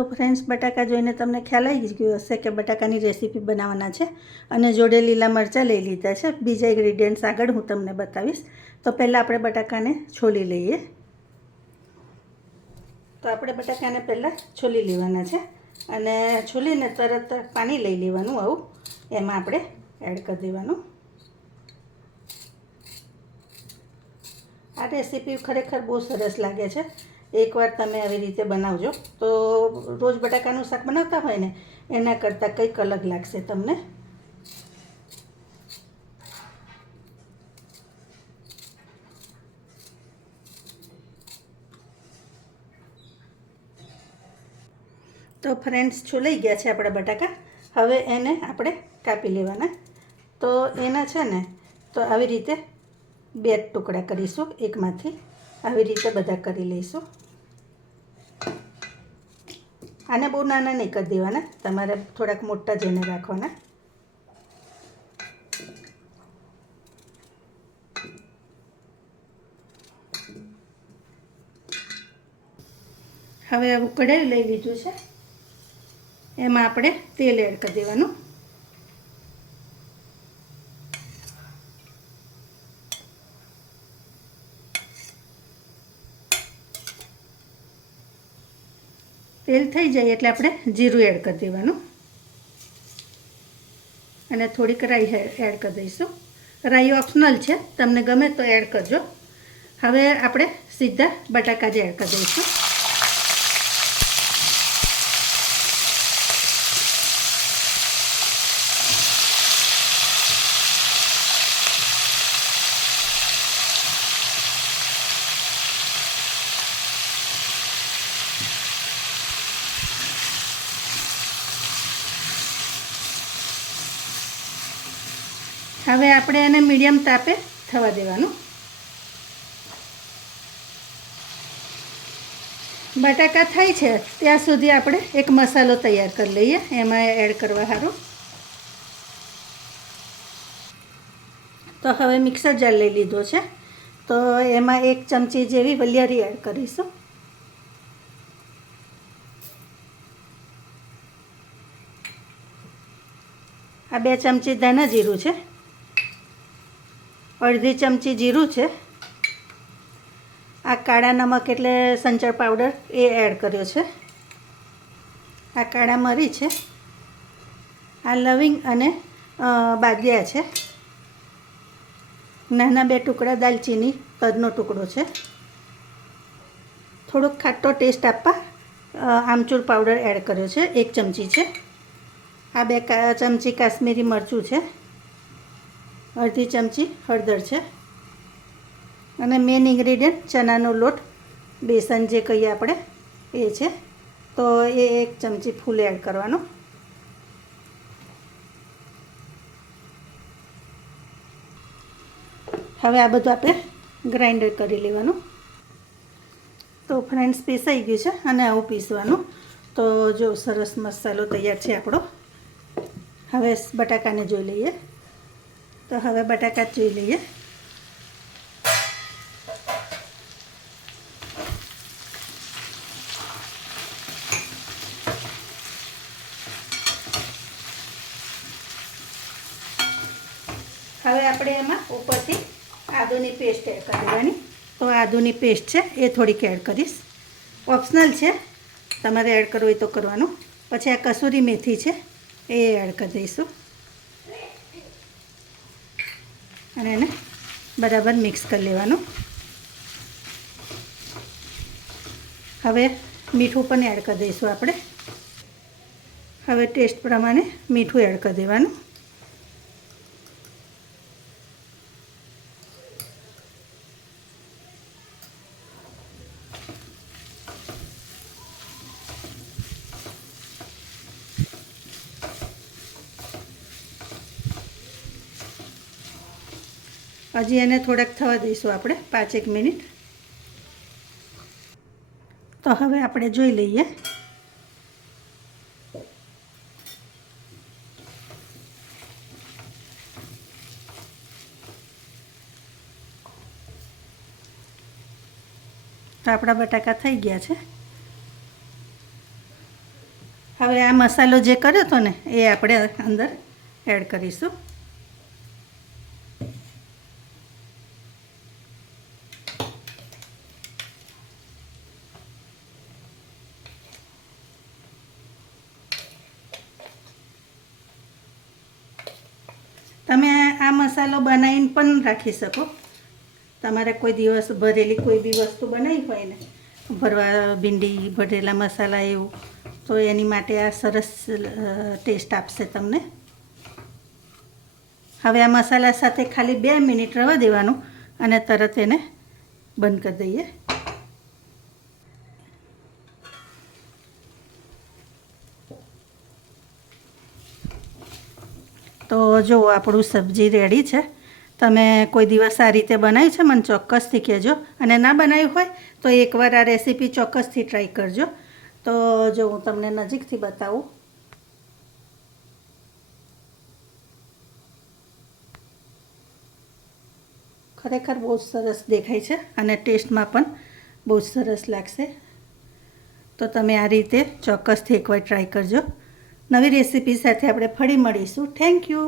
તો ફ્રેન્ડ્સ, બટાકા જોઈને તમને ખ્યાલ આવી ગયો હશે કે બટાકાની રેસીપી બનાવવાના છે અને જોડે લીલા મરચાં લઈ લીધા છે. બીજા ઇન્ગ્રીડિયન્ટ્સ આગળ હું તમને બતાવીશ. તો પહેલાં આપણે બટાકાને છોલી લઈએ. તો આપણે બટાકાને પહેલાં છોલી લેવાના છે અને છોલીને તરત પાણી લઈ લેવાનું, આવું એમાં આપણે એડ કરી દેવાનું. આ રેસીપી ખરેખર બહુ સરસ લાગે છે. એકવાર તમે આવી રીતે બનાવજો તો રોજ બટાકાનું શાક બનાવતા હોય ને એના કરતાં કંઈક અલગ લાગશે તમને. તો ફ્રેન્ડ્સ, છોલાઈ ગયા છે આપણા બટાકા. હવે એને આપણે કાપી લેવાના. તો એના છે ને તો આવી રીતે બે ટુકડા કરીશું, એકમાંથી આવી રીતે બધા કરી લઈશું. આને બહુ નાના નહીં કરી દેવાના, તમારે થોડાક મોટા જઈને રાખવાના. હવે આવું કઢાઈ લઈ લીધું છે, એમાં આપણે તેલ એડ કરી દેવાનું. તેલ થઈ જાય એટલે આપણે જીરું એડ કરી દેવાનું અને થોડીક રાઈ એડ કરી દઈશું. રાઈ ઓપ્શનલ છે, તમને ગમે તો એડ કરજો. હવે આપણે સીધા બટાકા જ એડ કરી દઈશું. હવે આપણે એને મીડિયમ તાપે થવા દેવાનું. બટાકા થાય છે ત્યાં સુધી આપણે એક મસાલો તૈયાર કરી લઈએ એમાં એડ કરવા સારું. તો હવે મિક્સર જાર લઈ લીધો છે, તો એમાં 1 ચમચી જેવી વલિયારી એડ કરીશું. આ 2 ચમચી ધાણા જીરું છે, અડધી ચમચી જીરું છે. આ કાળા નમક એટલે સંચળ પાવડર એ એડ કર્યો છે. આ કાળા મરી છે. આ લવિંગ અને બાદિયા છે. નાના 2 ટુકડા દાલચીની, તજનો ટુકડો છે. થોડોક ખાટો ટેસ્ટ આપવા આમચૂર પાવડર એડ કર્યો છે, 1 ચમચી છે. આ 2 ચમચી કાશ્મીરી મરચું છે, અડધી ચમચી હળદર છે અને મેઇન ઇન્ગ્રીડિયન્ટ ચણાનો લોટ, બેસન જે કહીએ આપણે એ છે. તો એ 1 ચમચી ફૂલ એડ કરવાનો. હવે આ બધું આપણે ગ્રાઇન્ડર કરી લેવાનું. તો ફ્રેન્ડ્સ, પીસાઈ ગયું છે અને આવું પીસવાનું. તો જો સરસ મસાલો તૈયાર છે આપણો. હવે બટાકાને જોઈ લઈએ. તો હવે બટાકા જોઈ લઈએ. હવે આપણે એમાં ઉપરથી આદુની પેસ્ટ એડ કરી દેવાની. તો આદુની પેસ્ટ છે એ થોડીક એડ કરીશ, ઓપ્શનલ છે, તમારે એડ કરવું હોય તો કરવાનું. પછી આ કસૂરી મેથી છે એ એડ કરી દઈશું અને એને બરાબર મિક્સ કરી લેવાનું. હવે મીઠું પણ એડ કરી દઈશું આપણે. હવે ટેસ્ટ પ્રમાણે મીઠું એડ કરી દેવાનું. હજી એને થોડાક થવા દઈશું આપણે 5-1 મિનિટ. તો હવે આપણે જોઈ લઈએ. તો આપણા બટાકા થઈ ગયા છે. હવે આ મસાલો જે કર્યો હતો ને એ આપણે અંદર એડ કરીશું. તમે આ મસાલો બનાવીને પણ રાખી શકો. તમારે કોઈ દિવસ ભરેલી કોઈ બી વસ્તુ બનાવી હોય ને, ભરવા ભીંડી ભરેલા મસાલા એવું, તો એની માટે આ સરસ ટેસ્ટ આપશે તમને. હવે આ મસાલા સાથે ખાલી 2 મિનિટ રહેવા દેવાનું અને તરત એને બંધ કરી દઈએ. તો જો આપણું સબ્જી રેડી છે. તમે કોઈ દિવસ આ રીતે બનાવી છે મને ચોક્કસથી કહેજો, અને ના બનાવ્યું હોય તો એકવાર આ રેસીપી ચોક્કસથી ટ્રાય કરજો. તો જો હું તમને નજીકથી બતાવું. ખરેખર બહુ સરસ દેખાય છે અને ટેસ્ટમાં પણ બહુ સરસ લાગશે. તો તમે આ રીતે ચોક્કસથી એકવાર ટ્રાય કરજો. નવી રેસીપી સાથે આપણે ફરી મળીશું. Thank you.